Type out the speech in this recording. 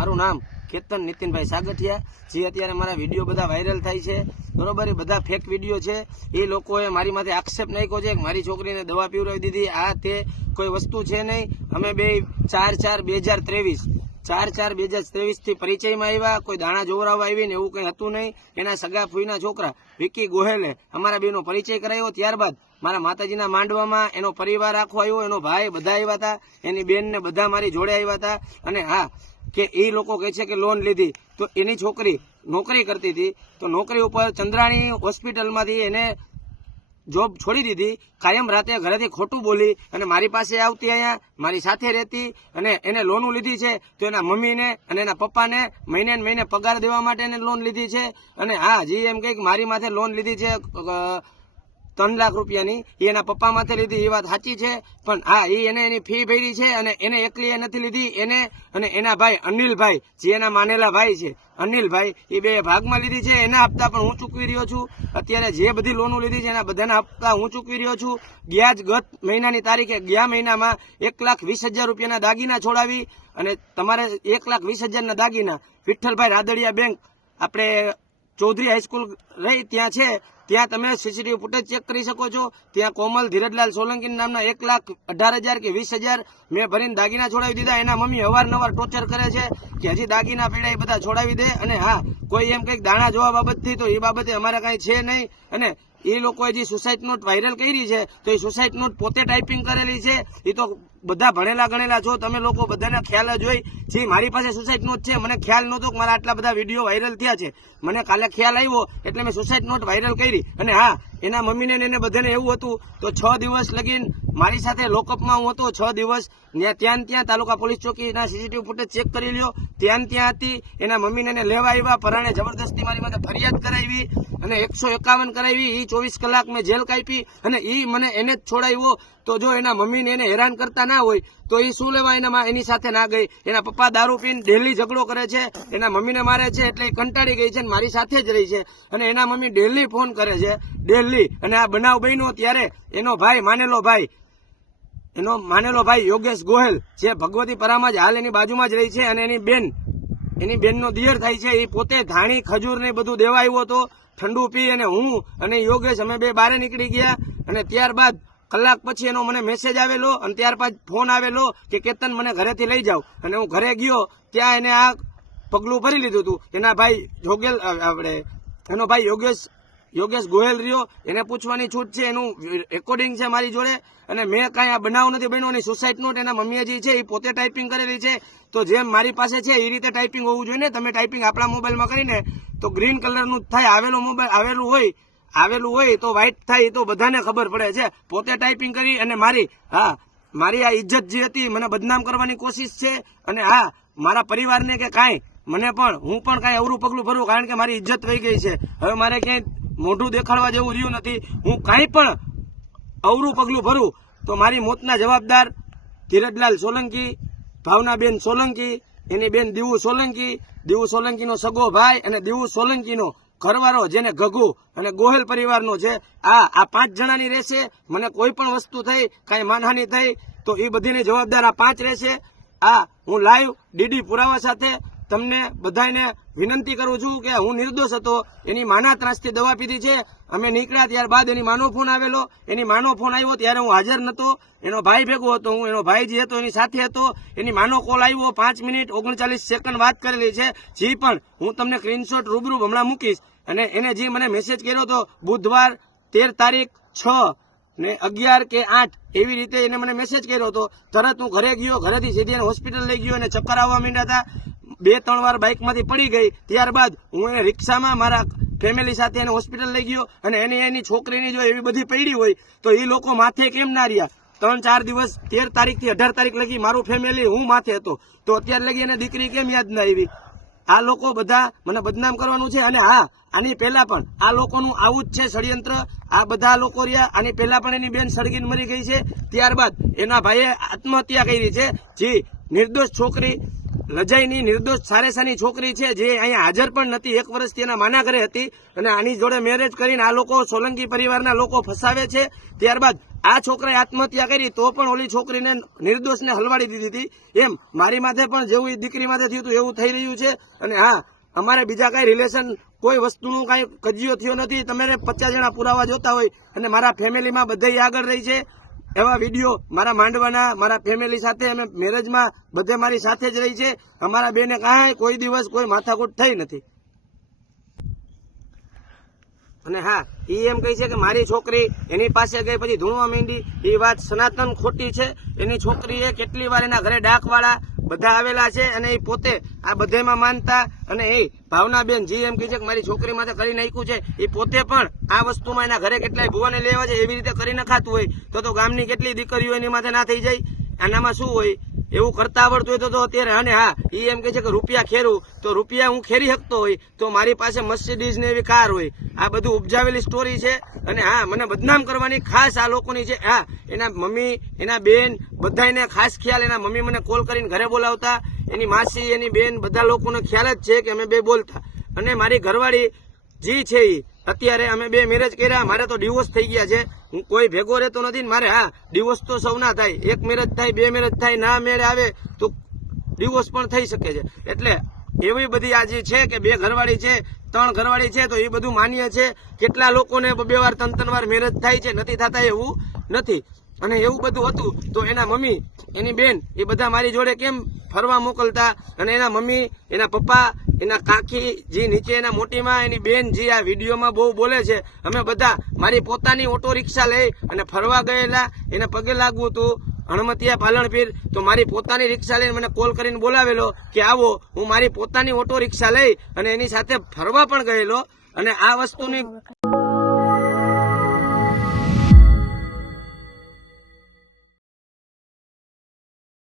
મારું નામ કેતન નીતિનભાઈ સાગઠિયા. જે અત્યારે મારા વીડિયો બધા વાયરલ થાય છે, બરોબર? એ બધા ફેક વીડિયો છે. એ લોકોએ મારી માથે આક્ષેપ નાખ્યો છે કે મારી છોકરીને દવા પીવડાવી દીધી. આ તે કોઈ વસ્તુ છે નહીં. અમે બે, ચાર ચાર, બે હજાર ત્રેવીસ, ચાર ચાર, બે હજાર ત્રેવીસથી પરિચયમાં આવ્યા. કોઈ દાણા જોવરાવવા આવી ને એવું કઈ હતું નહીં. એના સગા ફૂઈના છોકરા વિકી ગોહેલે અમારા બેનો પરિચય કરાયો. ત્યારબાદ મારા માતાજીના માંડવામાં એનો પરિવાર આખો આવ્યો. એનો ભાઈ બધા આવ્યા હતા. એની બેન ને બધા મારી જોડે આવ્યા હતા. અને હા કે એ લોકો કહે છે કે લોન લીધી, તો એની છોકરી નોકરી કરતી હતી, તો નોકરી ઉપર ચંદ્રાણી હોસ્પિટલમાંથી એને જોબ છોડી દીધી, કાયમ રાતે ઘરેથી ખોટું બોલી અને મારી પાસે આવતી અહીંયા, મારી સાથે રહેતી અને એને લોન લીધી છે, તો એના મમ્મીને અને એના પપ્પાને મહિને મહિને પગાર દેવા માટે એને લોન લીધી છે અને હા જી એમ કહે કે મારી માથે લોન લીધી છે ત્રણ લાખ રૂપિયાની. એ એના પપ્પા માથે લીધી એ વાત સાચી છે. પણ હા એ એને એની ફી ભરી છે અને એને એકલી નથી લીધી. એને અને એના ભાઈ અનિલભાઈ, જે એના માનેલા ભાઈ છે. અનિલભાઈ એ બે ભાગમાં લીધી છે. એના હપ્તા પણ હું ચૂકવી રહ્યો છું. અત્યારે જે બધી લોનો લીધી છે, એના બધાના હપ્તા હું ચૂકવી રહ્યો છું. ગયા જ ગત મહિનાની તારીખે, ગયા મહિનામાં એક લાખ વીસ હજાર રૂપિયાના દાગીના છોડાવી અને તમારે એક લાખ વીસ હજારના દાગીના વિઠ્ઠલભાઈ રાદડિયા બેંક આપણે ચૌધરી હાઈસ્કૂલ રહી, ત્યાં છે. ત્યાં તમે સીસીટીવી ફૂટેજ ચેક કરી શકો છો. ત્યાં કોમલ ધીરજલાલ સોલંકી નામના એક લાખ અઢાર હજાર કે વીસ હજાર મેં ભરીને દાગીના છોડાવી દીધા. એના મમ્મી અવારનવાર ટોર્ચર કરે છે કે હજી દાગીના પીડા એ બધા છોડાવી દે. અને હા, કોઈ એમ કંઈક દાણા જોવા બાબતથી તો એ બાબતે અમારે કાંઈ છે નહીં. અને એ લોકોએ જે સુસાઇડ નોટ વાયરલ કરી છે, તો એ સુસાઇડ નોટ પોતે ટાઈપિંગ કરેલી છે. એ તો બધા ભણેલા ગણેલા છો, તમે લોકો બધાને ખ્યાલ જ હોય. જે, મારી પાસે સુસાઇડ નોટ છે. મને ખ્યાલ નહોતો કે મારા આટલા બધા વીડિયો વાયરલ થયા છે. મને કાલે ખ્યાલ આવ્યો, એટલે મેં સુસાઇડ નોટ વાયરલ કરી. અને હા, એના મમ્મીને એને બધાને એવું હતું, તો છ દિવસ લગીન મારી સાથે લોકઅપમાં હું હતો. છ દિવસ ત્યાં ત્યાં તાલુકા પોલીસ ચોકીના સીસીટીવી ફૂટેજ ચેક કરી લ્યો. ત્યાં ત્યાં હતી, એના મમ્મીને એને લેવા આવ્યા. પરાણે જબરદસ્તી મારી માટે ફરિયાદ કરાવી અને એકસો એકાવન કરાવી. એ ચોવીસ કલાક મેં જેલ કાપી અને એ મને એને જ છોડાવ્યો. તો જો એના મમ્મીને એને હેરાન કરતા ના હોય, તો એ શું લેવા એનામાં એની સાથે ના ગઈ? એના પપ્પા દારૂ પીને ડેલી ઝઘડો કરે છે, એના મમ્મીને મારે છે એટલે કંટાળી ગઈ છે અને મારી સાથે જ રહી છે. અને એના મમ્મી ડેલી ફોન કરે છે ડેલી અને આ બનાવ બન્યો ત્યારે એનો ભાઈ, માનેલો ભાઈ, એનો માનેલો ભાઈ યોગેશ ગોહેલ, જે ભગવતી પરામાં જ હાલ એની બાજુમાં જ રહી છે અને એની બેન, એની બેનનો દિયર થાય છે. એ પોતે ધાણી, ખજૂર ને બધું દેવા આવ્યો હતો, ઠંડુ પી અને હું અને યોગેશ અમે બે બારે નીકળી ગયા અને ત્યારબાદ કલાક પછી એનો મને મેસેજ આવેલો અને ત્યારબાદ ફોન આવેલો કે કેતન મને ઘરેથી લઈ જાવ અને હું ઘરે ગયો ત્યાં એને આ પગલું ભરી લીધું હતું. એના ભાઈ જોગેલ આપણે, એનો ભાઈ યોગેશ યોગેશ ગોહેલ રહ્યો. એને પૂછવાની છૂટ છે, એનું રેકોર્ડિંગ છે મારી જોડે. અને મેં કાંઈ આ બનાવ નથી બન્યો અને સુસાઇડ નોટ એના મમ્મીએ જે છે એ પોતે ટાઈપિંગ કરેલી છે. તો જેમ મારી પાસે છે એ રીતે ટાઈપિંગ હોવું જોઈએ ને. તમે ટાઈપિંગ આપણા મોબાઈલમાં કરીને તો ગ્રીન કલરનું થાય. આવેલો મોબાઈલ આવેલું હોય આવેલું હોય તો વ્હાઈટ થાય તો બધાને ખબર પડે છે. પોતે ટાઈપિંગ કરી અને મારી, હા, મારી આ ઇજ્જત જે હતી મને બદનામ કરવાની કોશિશ છે અને હા, મારા પરિવારને કે કાંઈ, મને પણ, હું પણ કાંઈ અવરું પગલું ભરું કારણ કે મારી ઇજ્જત રહી ગઈ છે. હવે મારે ક્યાંય મોઢું દેખાડવા જેવું રહ્યું નથી. હું કાંઈ પણ અવરું પગલું ભરું તો મારી મોતના જવાબદાર ધીરજલાલ સોલંકી, ભાવનાબેન સોલંકી, એની બેન દીવું સોલંકી, દીવું સોલંકીનો સગો ભાઈ અને દીવું સોલંકીનો ઘરવાળો જેને ગગુ અને ગોહેલ પરિવારનો છે, આ આ પાંચ જણાની રહેશે. મને કોઈ પણ વસ્તુ થઈ, કાંઈ માનહાની થઈ, તો એ બધીની જવાબદાર આ પાંચ રહેશે. આ હું લાઈવ ડીડી પુરાવા સાથે તમને બધાને વિનંતી કરું છું કે હું નિર્દોષ હતો. એની માના ત્રાસથી દવા પીધી છે. અમે નીકળ્યા ત્યારબાદ એની માનો ફોન આવેલો. એની માનો ફોન આવ્યો ત્યારે હું હાજર નહોતો એનો ભાઈ ભેગો હતો. હું એનો ભાઈ જે હતો, એની સાથે હતો. એની માનો કોલ આવ્યો. પાંચ મિનિટ ઓગણચાલીસ સેકન્ડ વાત કરેલી છે. જે પણ, હું તમને સ્ક્રીનશોટ રૂબરૂ હમણાં મૂકીશ. અને એને જે મને મેસેજ કર્યો હતો, બુધવાર તેર તારીખ છ ને અગિયાર કે આઠ, એવી રીતે એને મને મેસેજ કર્યો હતો. તરત હું ઘરે ગયો. ઘરેથી સીધી એને હોસ્પિટલ લઈ ગયો અને ચક્કર આવવા માંડ્યા હતા. બે ત્રણ વાર બાઇકમાંથી પડી ગઈ. ત્યારબાદ હું એને રિક્ષામાં મારા ફેમિલી સાથે એને હોસ્પિટલ લઈ ગયો અને એની એની છોકરીની જો એવી બધી પડી હોય, તો એ લોકો માથે કેમ ના રહ્યા? ત્રણ ચાર દિવસ, તેર તારીખથી અઢાર તારીખ લગી મારું ફેમિલી હું માથે હતો. તો અત્યારે લગી એને દીકરી કેમ યાદ ના આવી? આ લોકો બધા મને બદનામ કરવાનું છે અને હા, આની પહેલા પણ આ લોકોનું આવું જ છે ષડયંત્ર. આ બધા લોકો રહ્યા, આની પહેલા પણ એની બેન સળગીને મરી ગઈ છે. ત્યારબાદ એના ભાઈએ આત્મહત્યા કરી છે. જે, નિર્દોષ છોકરી લજાઈની નિર્દોષ સારેસાની છોકરી છે જે અહીંયા હાજર પણ નથી. એક વર્ષથી એના માના ઘરે હતી અને આની જોડે મેરેજ કરીને આ લોકો સોલંકી પરિવારના લોકો ફસાવે છે. ત્યારબાદ આ છોકરાએ આત્મહત્યા કરી તો પણ ઓલી છોકરીને નિર્દોષને હલવાડી દીધી હતી. એમ મારી માથે પણ જેવું દીકરી માથે થયું હતું એવું થઈ રહ્યું છે. અને હા, અમારે બીજા કાંઈ રિલેશન કોઈ વસ્તુનું કાંઈ કજિયો થયો નથી. તમે પચાસ જણા પુરાવા જોતા હોય અને મારા ફેમિલીમાં બધા આગળ રહી છે. એવા વીડિયો મારા માંડવાના, મારા ફેમિલી સાથે અમે મેરેજમાં બધે મારી સાથે જ રહી છે. અમારા બેને કાંઈ કોઈ દિવસ કોઈ માથાકૂટ થઈ નથી. અને હા એ એમ કહે છે કે મારી છોકરી એની પાસે ગઈ પછી ધૂણવા માંડી. એ વાત સનાતન ખોટી છે. એની છોકરીએ કેટલી વાર એના ઘરે ડાકવાળા બધા આવેલા છે અને એ પોતે આ બધેમાં માનતા અને એ ભાવનાબેન જી એમ કહે મારી છોકરી માથે કરી નાખ્યું છે, એ પોતે પણ આ વસ્તુમાં એના ઘરે કેટલાય ભુવાને લેવા છે એવી રીતે કરી નખાતું હોય, તો તો ગામની કેટલી દીકરીઓ એની માથે ના થઈ જાય? આનામાં શું હોય? એવું કરતા આવડતું હોય તો અત્યારે અને હા એ એમ કે છે કે રૂપિયા ખેરું. તો રૂપિયા હું ખેરી શકતો હોય, તો મારી પાસે મર્સિડીઝ ને એવી કાર હોય. આ બધું ઉપજાવેલી સ્ટોરી છે અને હા, મને બદનામ કરવાની ખાસ આ લોકોની છે. હા, એના મમ્મી, એના બેન બધાને ખાસ ખ્યાલ. એના મમ્મી મને કોલ કરીને ઘરે બોલાવતા. એની માસી, એની બેન બધા લોકોને ખ્યાલ જ છે કે અમે બે બોલતા. અને મારી ઘરવાળી જી છે ઈ. અત્યારે અમે બે મેરેજ કર્યા, મારે તો ડિવોર્સ થઈ ગયા છે. હું કોઈ ભેગો રહેતો નથી મારે, હા ડિવોર્સ તો સૌના થાય. એક મેરેજ થાય, બે મેરેજ થાય, ના મેળ આવે તો ડિવોર્સ પણ થઈ શકે છે. એટલે એવી બધી આજે છે કે બે ઘરવાળી છે, ત્રણ ઘરવાળી છે, તો એ બધું માન્ય છે. કેટલા લોકોને બે વાર, ત્રણ ત્રણ વાર મેરેજ થાય છે, નથી થતા એવું નથી. અને એવું બધું હતું, તો એના મમ્મી, એની બેન, એ બધા મારી જોડે કેમ ફરવા મોકલતા? અને એના મમ્મી, એના પપ્પા એના કાકી જે નીચે એના મોટીમાં એની બેન જે આ વિડીયોમાં બહુ બોલે છે, અમે બધા મારી પોતાની ઓટો રિક્ષા લઈ અને ફરવા ગયેલા, એને પગે લાગવું હતું, હણમતિયા પાલણપીર તો મારી પોતાની રિક્ષા લઈને મને કોલ કરીને બોલાવેલો કે આવો, હું મારી પોતાની ઓટો રિક્ષા લઈ અને એની સાથે ફરવા પણ ગયેલો અને આ વસ્તુની